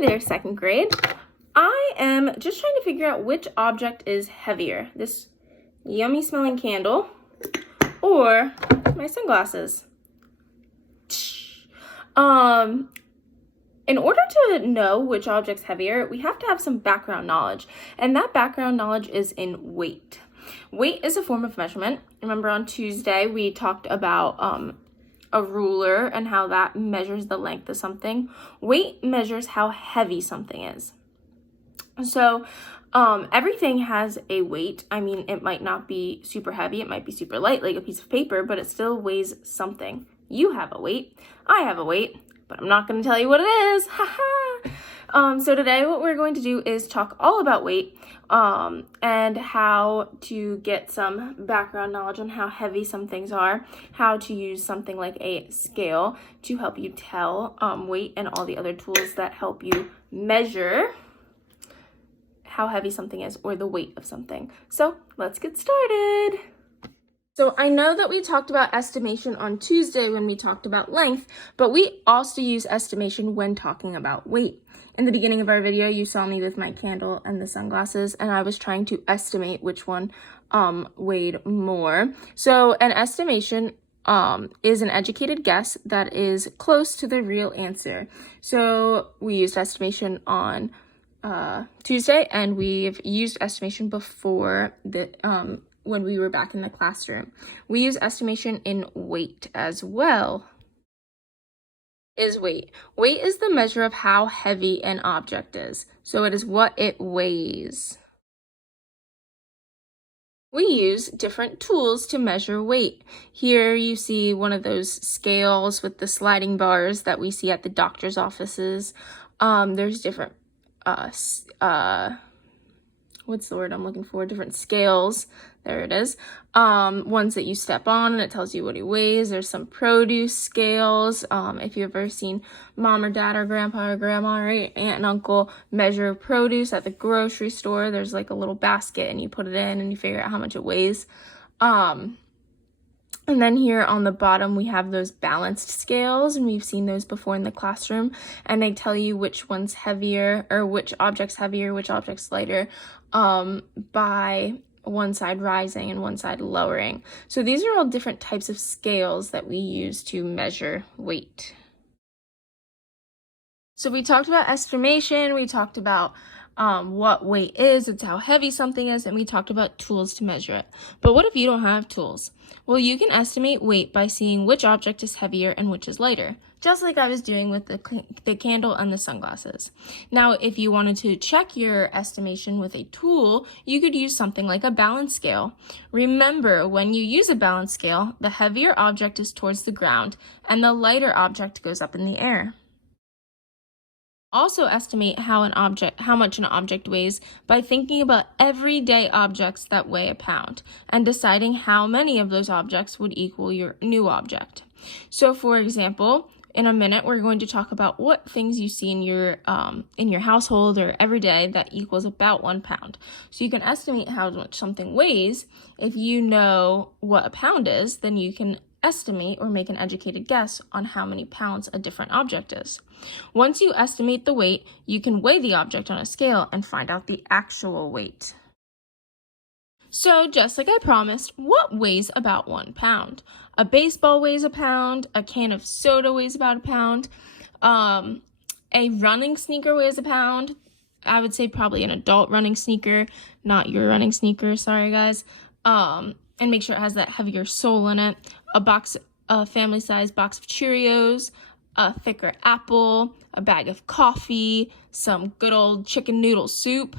Hi there, second grade. I am just trying to figure out which object is heavier, this yummy smelling candle or my sunglasses. In order to know which object's heavier, we have to have some background knowledge, and that background knowledge is in weight. Weight is a form of measurement. Remember on Tuesday we talked about a ruler and how that measures the length of something. Weight measures how heavy something is. So everything has a weight. I mean, it might not be super heavy, it might be super light like a piece of paper, but it still weighs something. You have a weight, I have a weight, but I'm not going to tell you what it is. So today what we're going to do is talk all about weight and how to get some background knowledge on how heavy some things are, how to use something like a scale to help you tell weight, and all the other tools that help you measure how heavy something is or the weight of something. So let's get started. So I know that we talked about estimation on Tuesday when we talked about length, but we also use estimation when talking about weight. In the beginning of our video, you saw me with my candle and the sunglasses, and I was trying to estimate which one weighed more. So an estimation is an educated guess that is close to the real answer. So we used estimation on Tuesday, and we've used estimation before the when we were back in the classroom. We use estimation in weight as well. Is weight. Weight is the measure of how heavy an object is. So it is what it weighs. We use different tools to measure weight. Here you see one of those scales with the sliding bars that we see at the doctor's offices. There's different what's the word I'm looking for? Different scales. There it is. Ones that you step on and it tells you what he weighs. There's some produce scales. If you've ever seen mom or dad or grandpa or grandma or aunt and uncle measure produce at the grocery store, there's like a little basket and you put it in and you figure out how much it weighs. And then here on the bottom, we have those balanced scales, and we've seen those before in the classroom, and they tell you which one's heavier, or which object's heavier, which object's lighter, by one side rising and one side lowering. So these are all different types of scales that we use to measure weight. So we talked about estimation, we talked about what weight is, it's how heavy something is, and we talked about tools to measure it. But what if you don't have tools? Well, you can estimate weight by seeing which object is heavier and which is lighter, just like I was doing with the candle and the sunglasses. Now, if you wanted to check your estimation with a tool, you could use something like a balance scale. Remember, when you use a balance scale, the heavier object is towards the ground and the lighter object goes up in the air. Also estimate how much an object weighs by thinking about everyday objects that weigh a pound and deciding how many of those objects would equal your new object. So for example, in a minute we're going to talk about what things you see in your household or every day that equals about 1 pound. So you can estimate how much something weighs. If you know what a pound is, then you can estimate or make an educated guess on how many pounds a different object is. Once you estimate the weight, you can weigh the object on a scale and find out the actual weight. So just like I promised, what weighs about 1 pound? A baseball weighs a pound, a can of soda weighs about a pound, a running sneaker weighs a pound. I would say probably an adult running sneaker, not your running sneaker, sorry guys. And make sure it has that heavier sole in it. A family-sized box of Cheerios, a thicker apple, a bag of coffee, some good old chicken noodle soup,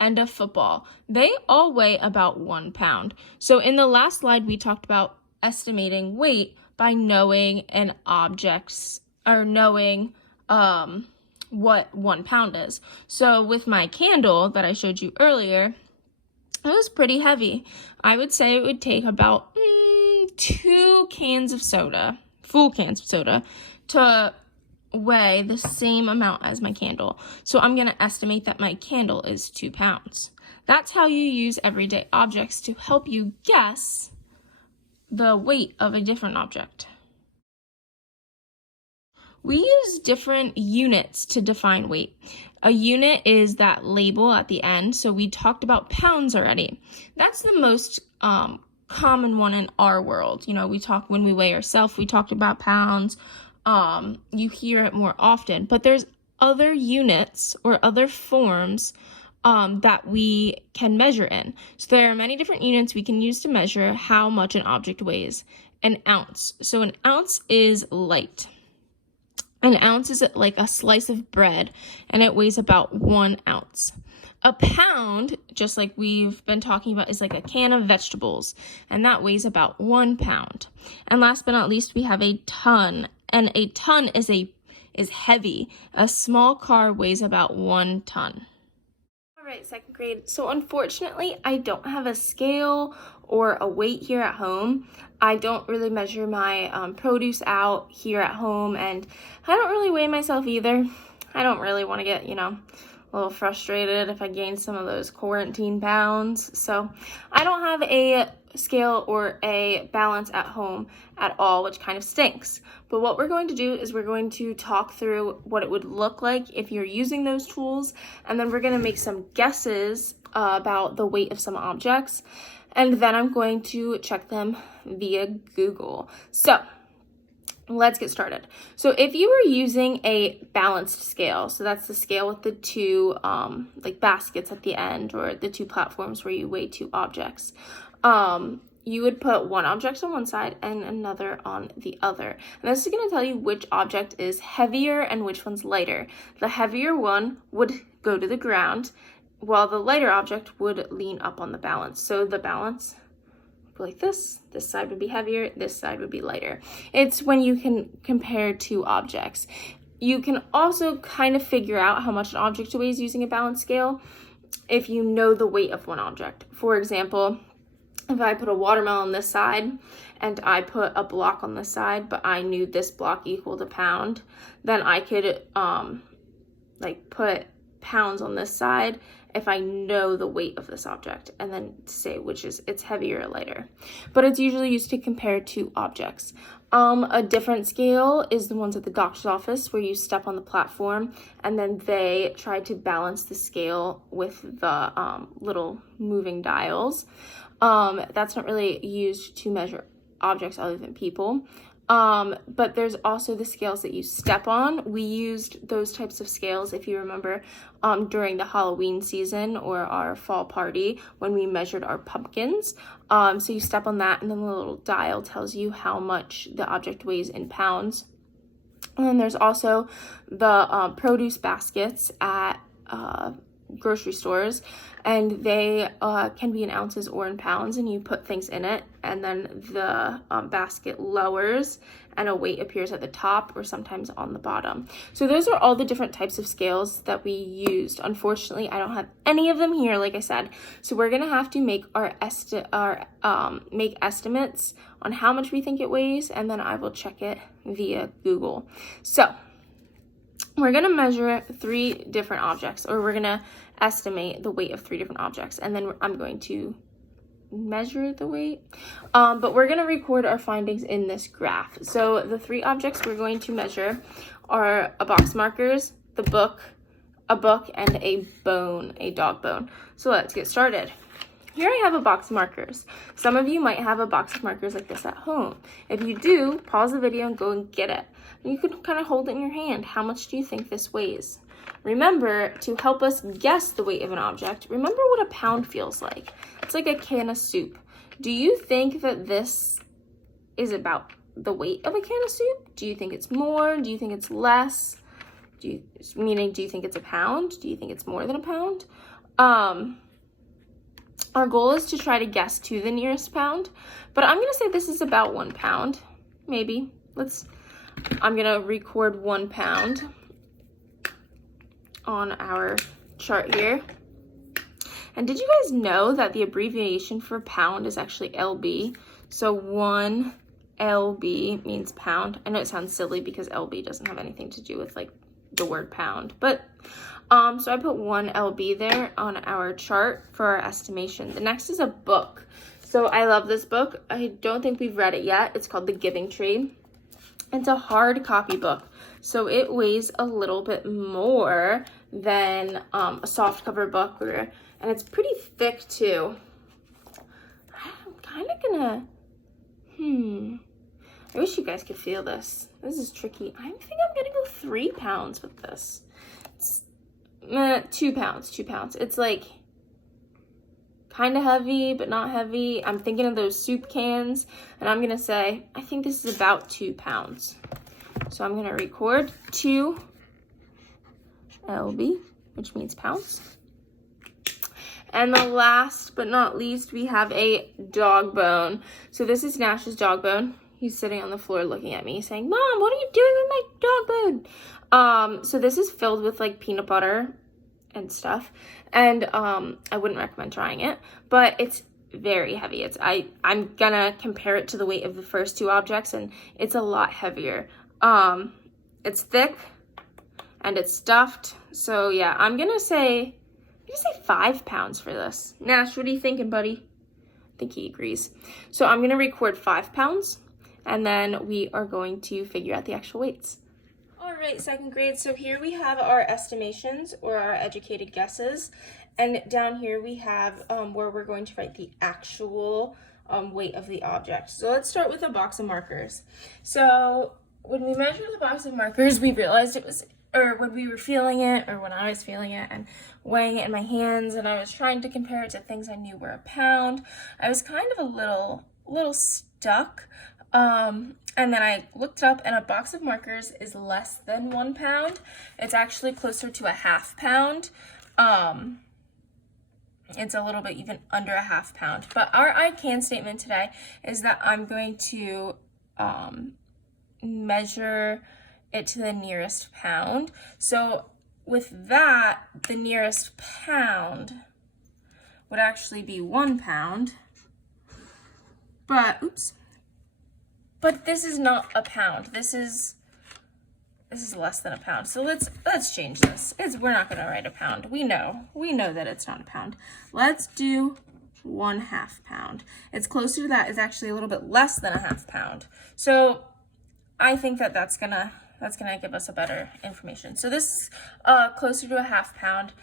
and a football. They all weigh about 1 pound. So in the last slide, we talked about estimating weight by knowing an object's, or knowing what 1 pound is. So with my candle that I showed you earlier, it was pretty heavy. I would say it would take about 2 cans of soda, full cans of soda, to weigh the same amount as my candle. So I'm going to estimate that my candle is 2 pounds. That's how you use everyday objects to help you guess the weight of a different object. We use different units to define weight. A unit is that label at the end, so we talked about pounds already. That's the most common one in our world. We talk when we weigh ourselves, we talked about pounds. You hear it more often, but there's other units or other forms that we can measure in. So there are many different units we can use to measure how much an object weighs. An ounce. So an ounce is light. An ounce is like a slice of bread, and it weighs about 1 ounce. A pound, just like we've been talking about, is like a can of vegetables, and that weighs about 1 pound. And last but not least, we have a ton, and a ton is heavy. A small car weighs about 1 ton. All right, second grade. So unfortunately, I don't have a scale or a weight here at home. I don't really measure my produce out here at home, and I don't really weigh myself either. I don't really want to get, a little frustrated if I gain some of those quarantine pounds. So I don't have a scale or a balance at home at all, which kind of stinks. But what we're going to do is we're going to talk through what it would look like if you're using those tools, and then we're going to make some guesses about the weight of some objects, and then I'm going to check them via Google. So let's get started. So if you were using a balanced scale, so that's the scale with the two like baskets at the end, or the two platforms where you weigh two objects, you would put one object on one side and another on the other. And this is going to tell you which object is heavier and which one's lighter. The heavier one would go to the ground, while the lighter object would lean up on the balance. So the balance like this side would be heavier, this side would be lighter. It's when you can compare two objects. You can also kind of figure out how much an object weighs using a balance scale if you know the weight of one object. For example, if I put a watermelon on this side and I put a block on this side, but I knew this block equaled a pound, then I could like put pounds on this side if I know the weight of this object, and then say which is it's heavier or lighter. But it's usually used to compare two objects. A different scale is the ones at the doctor's office where you step on the platform and then they try to balance the scale with the little moving dials. That's not really used to measure objects other than people. But there's also the scales that you step on. We used those types of scales, if you remember, during the Halloween season or our fall party when we measured our pumpkins. So you step on that and then the little dial tells you how much the object weighs in pounds. And then there's also the produce baskets at grocery stores, and they can be in ounces or in pounds, and you put things in it, and then the basket lowers and a weight appears at the top or sometimes on the bottom. So those are all the different types of scales that we used. Unfortunately, I don't have any of them here, like I said, so we're gonna have to make make estimates on how much we think it weighs, and then I will check it via Google. So we're going to measure 3 different objects, or we're going to estimate the weight of 3 different objects, and then I'm going to measure the weight. But we're going to record our findings in this graph. So the 3 objects we're going to measure are a box markers, the book, a book, and a bone, a dog bone. So let's get started. Here I have a box of markers. Some of you might have a box of markers like this at home. If you do, pause the video and go and get it. You could kind of hold it in your hand. How much do you think this weighs? Remember, to help us guess the weight of an object, remember what a pound feels like. It's like a can of soup. Do you think that this is about the weight of a can of soup? Do you think it's more? Do you think it's less? Do you think it's a pound? Do you think it's more than a pound? Our goal is to try to guess to the nearest pound, but I'm going to say this is about 1 pound, maybe. I'm going to record 1 pound on our chart here. And did you guys know that the abbreviation for pound is actually LB? So 1 LB means pound. I know it sounds silly because LB doesn't have anything to do with like the word pound, but so I put 1 LB there on our chart for our estimation. The next is a book. So I love this book. I don't think we've read it yet. It's called The Giving Tree. It's a hard copybook, so it weighs a little bit more than a softcover book, and it's pretty thick too. I'm kind of gonna, I wish you guys could feel this. This is tricky. I think I'm gonna go 3 pounds with this. It's 2 pounds, 2 pounds. It's like kind of heavy, but not heavy. I'm thinking of those soup cans, and I'm gonna say, I think this is about 2 pounds. So I'm gonna record 2 lb, which means pounds. And the last but not least, we have a dog bone. So this is Nash's dog bone. He's sitting on the floor looking at me saying, Mom, what are you doing with my dog bone? So this is filled with like peanut butter and stuff. And I wouldn't recommend trying it, but it's very heavy. I'm gonna compare it to the weight of the first 2 objects, and it's a lot heavier. It's thick and it's stuffed. So yeah, I'm gonna say 5 pounds for this. Nash, what are you thinking, buddy? I think he agrees. So I'm gonna record 5 pounds, and then we are going to figure out the actual weights. All right, 2nd grade, so here we have our estimations or our educated guesses, and down here we have where we're going to write the actual weight of the object. So let's start with a box of markers. So when we measured the box of markers, we realized it was, or when we were feeling it, or when I was feeling it and weighing it in my hands, and I was trying to compare it to things I knew were a pound, I was kind of a little stuck. And then I looked it up, and a box of markers is less than 1 pound. It's actually closer to a 1/2 pound. It's a little bit even under a 1/2 pound. But our I can statement today is that I'm going to measure it to the nearest pound. So with that, the nearest pound would actually be 1 pound. But, But this is not a pound. This is less than a pound. So let's change this. We're not gonna write a pound. We know that it's not a pound. Let's do 1/2 pound. It's closer to that. It's actually a little bit less than a 1/2 pound. So I think that's gonna give us a better information. So this is closer to a 1/2 pound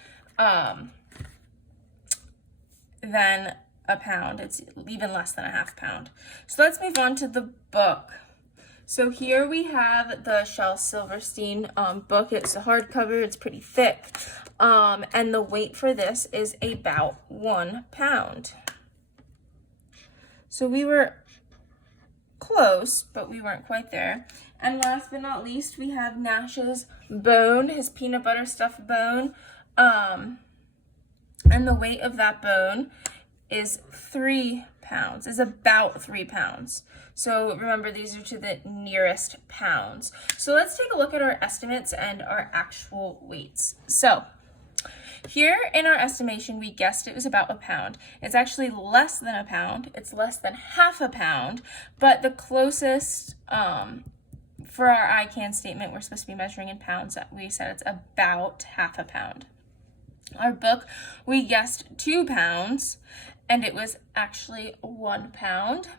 than a pound. It's even less than a 1/2 pound. So let's move on to the book. So here we have the Shel Silverstein book. It's a hardcover. It's pretty thick. And the weight for this is about 1 pound. So we were close, but we weren't quite there. And last but not least, we have Nash's bone, his peanut butter stuffed bone. And the weight of that bone is 3 pounds, is about 3 pounds. So remember, these are to the nearest pounds. So let's take a look at our estimates and our actual weights. So here in our estimation, we guessed it was about a pound. It's actually less than a pound. It's less than 1/2 pound, but the closest for our I can statement, we're supposed to be measuring in pounds. We said it's about 1/2 pound. Our book, we guessed 2 pounds, and it was actually 1 pound.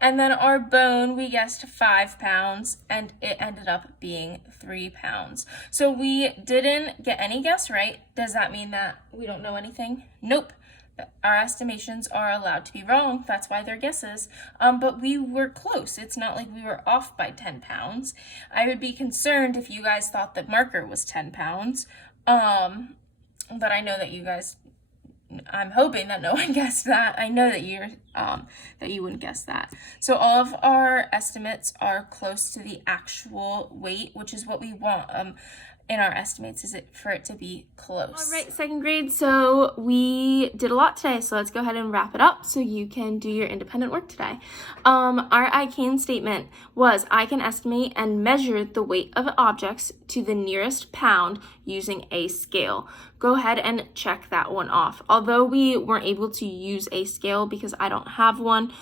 And then our bone, we guessed 5 pounds, and it ended up being 3 pounds. So we didn't get any guess right. Does that mean that we don't know anything? Nope. Our estimations are allowed to be wrong. That's why they're guesses. But we were close. It's not like we were off by 10 pounds. I would be concerned if you guys thought that marker was 10 pounds. But I know that you guys, I'm hoping that no one guessed that. I know that you wouldn't guess that. So all of our estimates are close to the actual weight, which is what we want in our estimates, is it for it to be close. All right, 2nd grade, so we did a lot today, so let's go ahead and wrap it up so you can do your independent work today. Our I can statement was, I can estimate and measure the weight of objects to the nearest pound using a scale. Go ahead and check that one off. Although we weren't able to use a scale because I don't have one,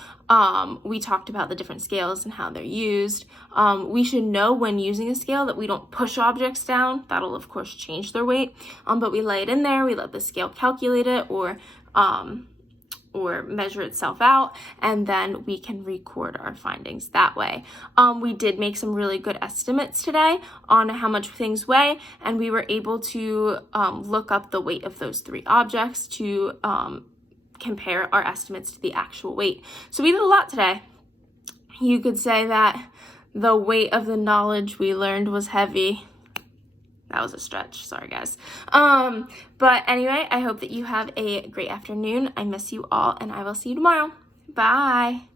we talked about the different scales and how they're used. We should know when using a scale that we don't push objects down. That'll of course change their weight, but we lay it in there, we let the scale calculate it, or or measure itself out, and then we can record our findings that way. We did make some really good estimates today on how much things weigh, and we were able to look up the weight of those 3 objects to compare our estimates to the actual weight. So we did a lot today. You could say that the weight of the knowledge we learned was heavy. That was a stretch. Sorry, guys. But anyway, I hope that you have a great afternoon. I miss you all, and I will see you tomorrow. Bye.